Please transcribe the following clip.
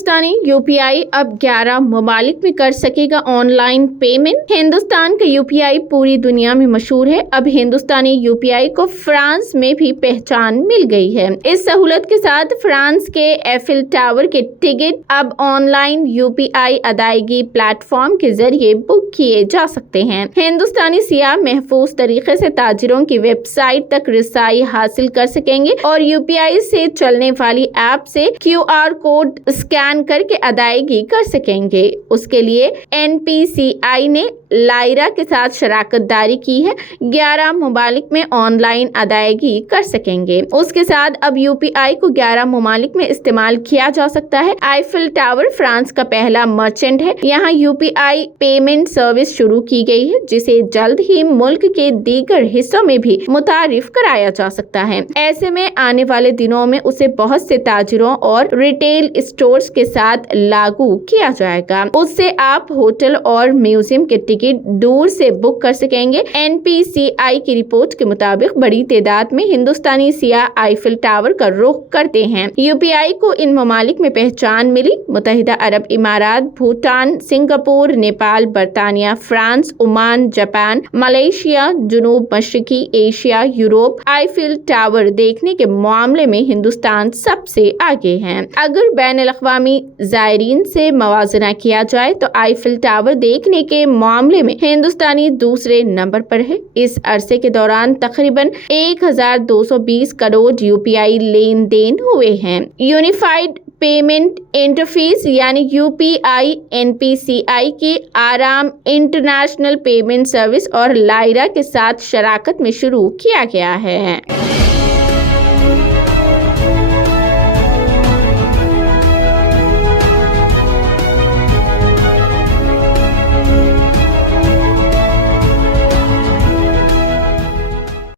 हिंदुस्तानी UPI अब 11 ममालिक में कर सकेगा ऑनलाइन पेमेंट। हिंदुस्तान का यूपीआई पूरी दुनिया में मशहूर है। अब हिंदुस्तानी यूपीआई को फ्रांस में भी पहचान मिल गई है। इस सहूलत के साथ फ्रांस के एफिल टावर के टिकट अब ऑनलाइन यूपीआई अदायगी प्लेटफॉर्म के जरिए बुक किए जा सकते हैं। हिंदुस्तानी सियाह महफूज तरीके से ताजिरों की वेबसाइट तक रसाई हासिल कर सकेंगे और यूपीआई से चलने वाली ऐप से क्यूआर कोड स्कैन करके अदायगी कर सकेंगे। उसके लिए एनपीसीआई ने लायरा के साथ शराकत दारी की है। 11 ममालिक में ऑनलाइन अदायगी कर सकेंगे। उसके साथ अब यूपीआई को 11 ममालिक में इस्तेमाल किया जा सकता है। आईफिल टावर फ्रांस का पहला मर्चेंट है। यहाँ यूपीआई पेमेंट सर्विस शुरू की गई है, जिसे जल्द ही मुल्क के दीगर हिस्सों में भी मुतारिफ कराया जा सकता है। ऐसे में आने वाले दिनों में उसे बहुत से ताजिरों और रिटेल स्टोर्स के साथ लागू किया जाएगा। उससे आप होटल और म्यूजियम के टिकट दूर से बुक कर सकेंगे। एनपीसीआई की रिपोर्ट के मुताबिक बड़ी तादाद में हिंदुस्तानी सियाह आईफिल टावर का रुख करते हैं। यूपीआई को इन ममालिक में पहचान मिली। मुत्तहिदा अरब इमारात, भूटान, सिंगापुर, नेपाल, बर्तानिया, फ्रांस, ओमान, जापान, मलेशिया, जुनूब मशरकी एशिया, यूरोप आईफिल टावर देखने के मामले में हिंदुस्तान सबसे आगे है। अगर बैनुल-अक़वामी ज़ायरीन से मवाजना किया जाए तो आईफिल टावर देखने के मामले में हिंदुस्तानी दूसरे नंबर पर है। इस अरसे के दौरान तकरीबन 1220 करोड़ यूपीआई लेन देन हुए हैं। यूनिफाइड पेमेंट इंटरफेस यानी यूपीआई एनपीसीआई की आराम इंटरनेशनल पेमेंट सर्विस और लायरा के साथ शराकत में शुरू किया गया है।